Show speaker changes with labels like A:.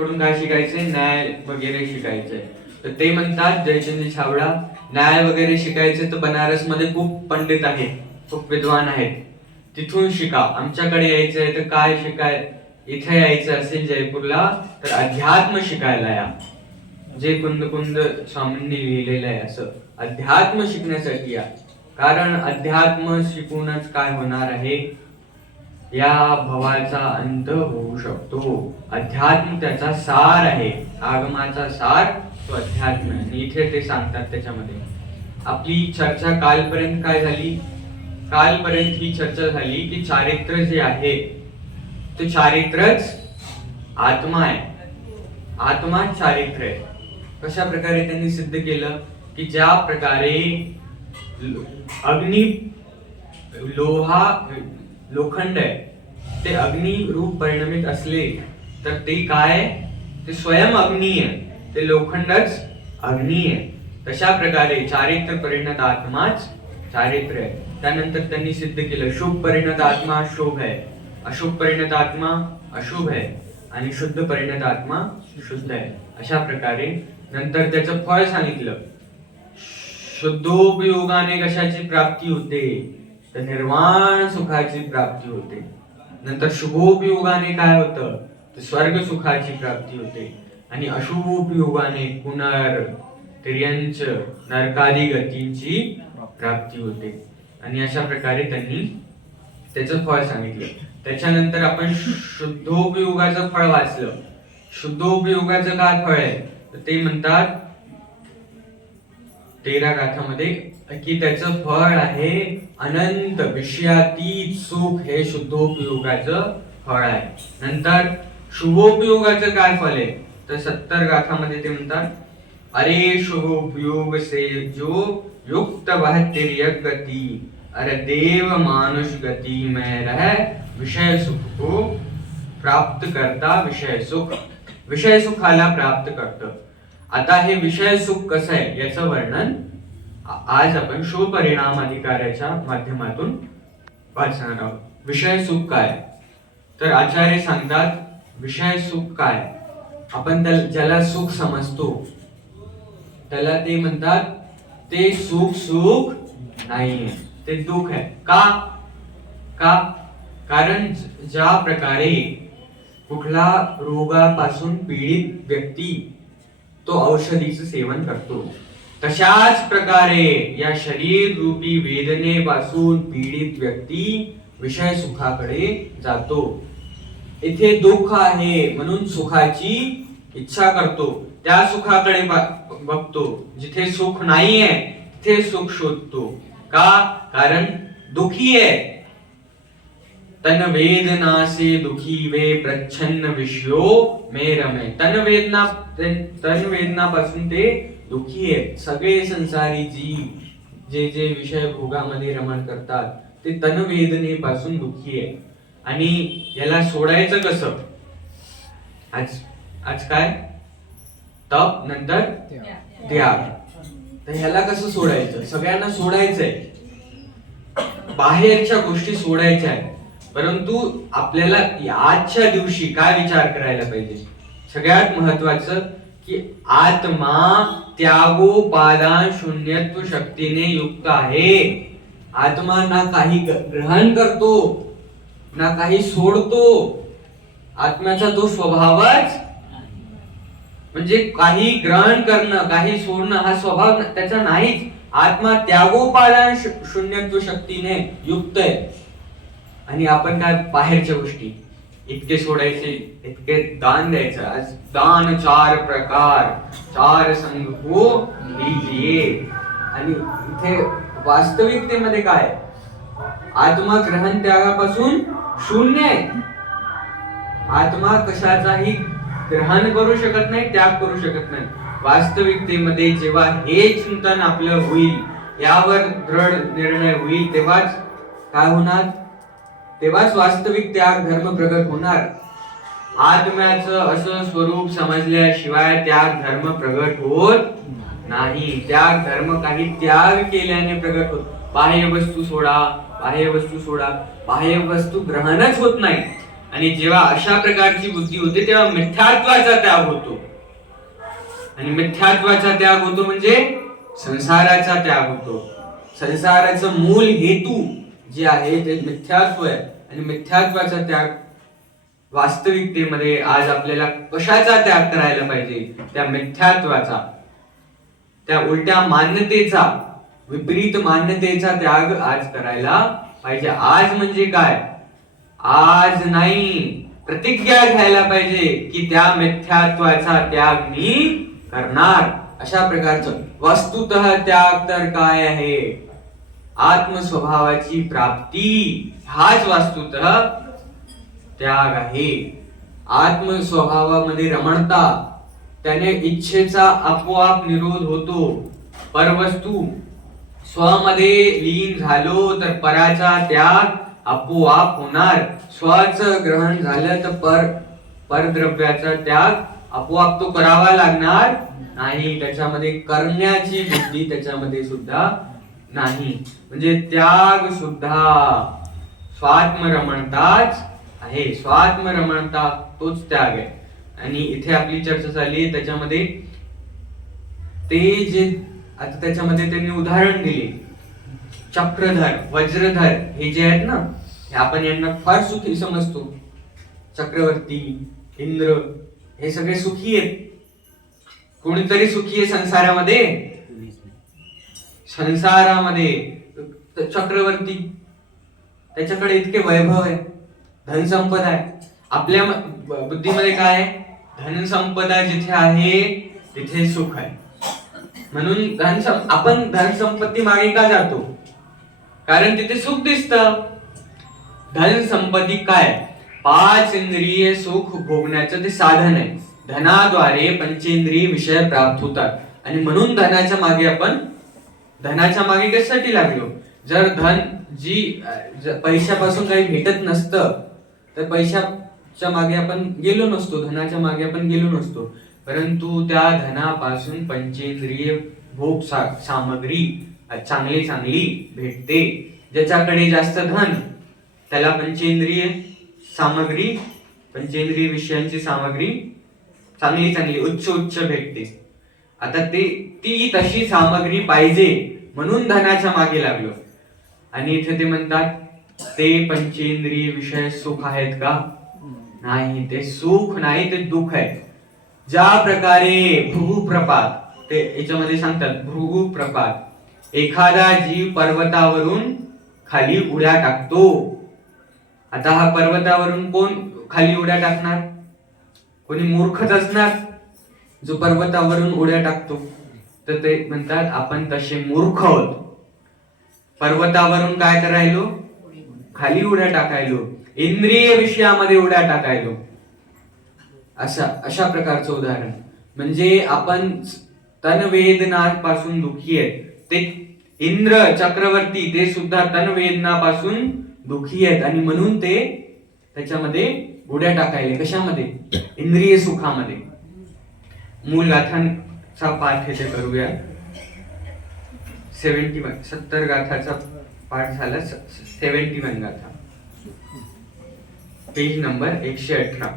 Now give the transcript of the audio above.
A: कडून काय शिकायचंय? न्याय वगैरे शिकायचंय. तर ते म्हणतात जयचंद छाबडा न्याय वगैरे शिकायचे तर बनारसमध्ये खूप पंडित आहेत खूप विद्वान आहेत. तिथून शिका. आमच्याकडे यायचं आहे तर काय शिकाय? इथे यायचं असेल जयपूरला तर अध्यात्म शिकायला या. जे कुंद कुंद स्वामींनी लिहिलेलं आहे असं. अध्यात्म शिकण्यासाठी या. कारण अध्यात्म शिकूनच काय होणार आहे? या भवाचा अंत होऊ शकतो. अध्यात्म त्याचा सार आहे. आगमाचा सार तो अध्यात्म आहे. इथे ते सांगतात त्याच्यामध्ये. आपली चर्चा कालपर्यंत काय झाली? कालपर्यंत ही चर्चा झाली की चारित्र्य जे आहे ते चारित्रच आत्मा आहे. आत्मा चारित्र्य आहे. कशा प्रकारे त्यांनी सिद्ध केलं? की ज्या प्रकारे लो- अग्नी लोहा लोखंड आहे. ते अग्नी रूप परिणमित असले तर ते काय ते स्वयं अग्नी आहे. ते लोखंडच अग्नी आहे. तशा प्रकारे चारित्र परिणत आत्माच चारित्र्य आहे. त्यानंतर त्यांनी सिद्ध केलं शुभ परिणत आत्मा शुभ आहे. अशुभ परिणत आत्मा अशुभ आहे. आणि शुद्ध परिणत आत्मा शुद्ध आहे. अशा प्रकारे नंतर त्याचं फळ सांगितलं. शुद्धोपयोगाने कशाची प्राप्ती होते? तर निर्वाण सुखाची प्राप्ती होते. नंतर शुभोपयोगाने काय होतं? तर स्वर्ग सुखाची प्राप्ती होते. आणि अशुभोपयोगाने पुनर तिर्यंच नरकादी गतींची प्राप्ती होते. आणि अशा प्रकारे त्यांनी त्याचं फळ सांगितलं. त्याच्यानंतर आपण शुद्धोपयोगाचं फळ वाचलं. शुद्धोपयोगाचं काय फळ आहे? तर ते म्हणतात तेरा गाथामध्ये की त्याचं फळ आहे अनंत विषयातीत सुख हे शुद्धोपयोगाचं फळ आहे. नंतर शुभोपयोगाचं काय फळ आहे? तर सत्तर गाथामध्ये ते म्हणतात अरे शुभोपयोग से जो युक्त वह तिर्यक अरे देव मानुष गति में रह विषय सुख को प्राप्त करता विषय सुख। विषय सुखाला प्राप्त करतं. आता हे विषय सुख कसं आहे याचं वर्णन आज आपण शुभपरिणाम अधिकाराच्या माध्यमातून वाचणार आहोत. विषय सुख काय? तर आचार्य सांगतात विषय सुख काय? आपण ज्याला सुख समजतो त्याला ते म्हणतात ते सुख सुख नाहीये. ते दुःख आहे. का? का? कारण ज- ज्या प्रकारे कुठला रोगापासून पीडित व्यक्ती तो औषधीचं सेवन करतो. तशाच प्रकारे या शरीर रूपी वेदनेपासून पीडित व्यक्ती विषय सुखाकडे जातो. इथे दुःख आहे म्हणून सुखाची इच्छा करतो. त्या सुखाकडे बघतो. जिथे सुख नाही आहे तिथे सुख शोधतो. का? कारण दुखी आहे. तन वेदना से दुखी वे प्रच्छन्न विषयो मे रमे। तन वेदना तन वेदना पासून ते दुखी आहे सगळे संसारी जीव जे जे विषय भोगामध्ये रमण करतात ते तन वेदनेपासून दुखी आहे आणि याला सोडायचं कसं? आज आज काय? तप नंतर त्याग. तर ह्याला कसं सोडायचं? सगळ्यांना सोडायचंय. बाहेरच्या गोष्टी सोडायच्या आहेत. परंतु आपल्याला आजच्या दिवशी काय विचार करायला पाहिजे? सगळ्यात महत्वाचं की आत्मा त्यागो पादान शून्यत्व शक्तीने युक्त आहे. आत्मा ना काही ग्रहण करतो ना काही सोडतो. आत्म्याचा तो स्वभावच म्हणजे काही ग्रहण करणं काही सोडणं हा स्वभाव त्याचा नाहीच. आत्मा त्यागोपादान शून्यत्व शक्तीने युक्त आहे. आणि आपण काय बाहेरच्या गोष्टी? इतके सोडायचे इतके दान द्यायचं. आज दान चार प्रकार चार संघ. हो आणि इथे वास्तविकतेमध्ये काय? आत्मा ग्रहण त्यागापासून शून्य आहे. आत्मा कशाचाही ग्रहण करू शकत नाही त्याग करू शकत नाही. वास्तविकतेमध्ये जेव्हा हे चिंतन आपलं होईल यावर दृढ निर्णय होईल तेव्हाच काय होणार? तेव्हाच वास्तविक त्याग धर्म प्रगट होणार. आत्म्याचं असं स्वरूप समजल्याशिवाय त्याग धर्म प्रगट होत नाही. त्याग धर्म काही त्याग केल्याने प्रगट होत. बाह्य वस्तू सोडा बाह्य वस्तू सोडा. बाह्य वस्तू ग्रहणच होत नाही. आणि जेव्हा अशा प्रकारची बुद्धी होते तेव्हा मिथ्यात्वाचा त्याग होतो. आणि मिथ्यात्वाचा त्याग होतो म्हणजे संसाराचा त्याग होतो. संसाराचं मूल हेतू जे आहे ते मिथ्यात्व आहे. आणि मिथ्यात्वाचा त्याग वास्तविकतेमध्ये आज आपल्याला कशाचा त्याग करायला पाहिजे? त्या मिथ्यात्वाचा. त्या उलट्या मान्यतेचा विपरीत मान्यतेचा त्याग आज करायला पाहिजे. आज म्हणजे काय? आज नाही. प्रतिज्ञा घ्यायला पाहिजे की त्या मिथ्यात्वाचा त्याग मी करणार. अशा प्रकारचं. वस्तुत त्याग तर काय आहे? आत्मस्वभावाची प्राप्ती हाच वास्तुत त्याग आहे. आत्मस्वभावामध्ये रमणता त्याने इच्छेचा आपोआप निरोध होतो. परवस्तू स्वमध्ये लीन झालो तर पराचा त्याग आपोआप होणार. स्वच ग्रहण झालं तर पर परद्रव्याचा त्याग आपोआप तो करावा लागणार नाही. त्याच्यामध्ये करण्याची बुद्धी त्याच्यामध्ये सुद्धा नाही. म्हणजे त्याग सुद्धा स्वात्मरमणताच आहे. स्वात्मरमणता तोच त्याग आहे. आणि इथे आपली चर्चा झाली त्याच्यामध्ये ते जे आता त्याच्यामध्ये त्यांनी उदाहरण दिले. चक्रधर वज्रधर हे जे आहेत ना हे आपण यांना फार सुखी समजतो. चक्रवर्ती इंद्र हे सगळे सुखी आहेत. कोणीतरी सुखी आहे संसारामध्ये? संसारामध्ये चक्रवर्ती. त्याच्याकडे इतके वैभव आहे. धनसंपदा आहे. आपल्या बुद्धीमध्ये काय आहे? धनसंपदा जिथे आहे तिथे सुख आहे. म्हणून धन आपण धनसंपत्ती मागे का जातो? कारण तिथे सुख दिसत. धन संपत्ती काय? पाच इंद्रिय सुख भोगण्याचं ते साधन आहे. धनाद्वारे पंचेंद्रिय विषय प्राप्त होतात. आणि म्हणून धनाच्या मागे आपण धनाच्या मागे कशासाठी लागलो? जर धन जी पैशापासून काही भेटत नसतं तर पैशाच्या मागे आपण गेलो नसतो धनाच्या मागे आपण गेलो नसतो. परंतु त्या धनापासून पंचेंद्रिय भोग सा- सामग्री चांगली चांगली भेटते. ज्याच्याकडे जास्त धन त्याला पंचेंद्रिय सामग्री पंचेंद्रिय विषयांची सामग्री चांगली चांगली उच्च उच्च भेटते. आता ते ती तशी सामग्री पाहिजे म्हणून धनाच्या मागे लागलो. आणि इथे ते म्हणतात ते पंचेंद्रिय विषय सुख आहेत का? नाही ते सुख नाही ते दुःख आहे. ज्या प्रकारे भृगुप्रपात ते याच्यामध्ये सांगतात भृगुप्रपात एखादा जीव पर्वतावरून खाली उड्या टाकतो. आता हा पर्वतावरून कोण खाली उड्या टाकणार? कोणी मूर्खच असणार? जो पर्वतावरून उड्या टाकतो तर ते म्हणतात आपण तसे मूर्ख आहोत. पर्वतावरून काय करायलो? खाली उड्या टाकायलो. इंद्रिय विषयामध्ये उड्या टाकायलो. अशा अशा प्रकारचं उदाहरण. म्हणजे आपण तनवेदनापासून दुखी आहेत. ते इंद्र चक्रवर्ती ते सुद्धा तनवेदनापासून दुखी आहेत. आणि म्हणून ते त्याच्यामध्ये उड्या टाकायले. कशामध्ये? इंद्रिय सुखामध्ये. मूल गाथांचा पाठ हे ते करूया. सेव्हन्टी वन सत्तर गाथाचा पाठ झाला सेव्हन्टी वन गाथा. पेज नंबर एकशे अठरा.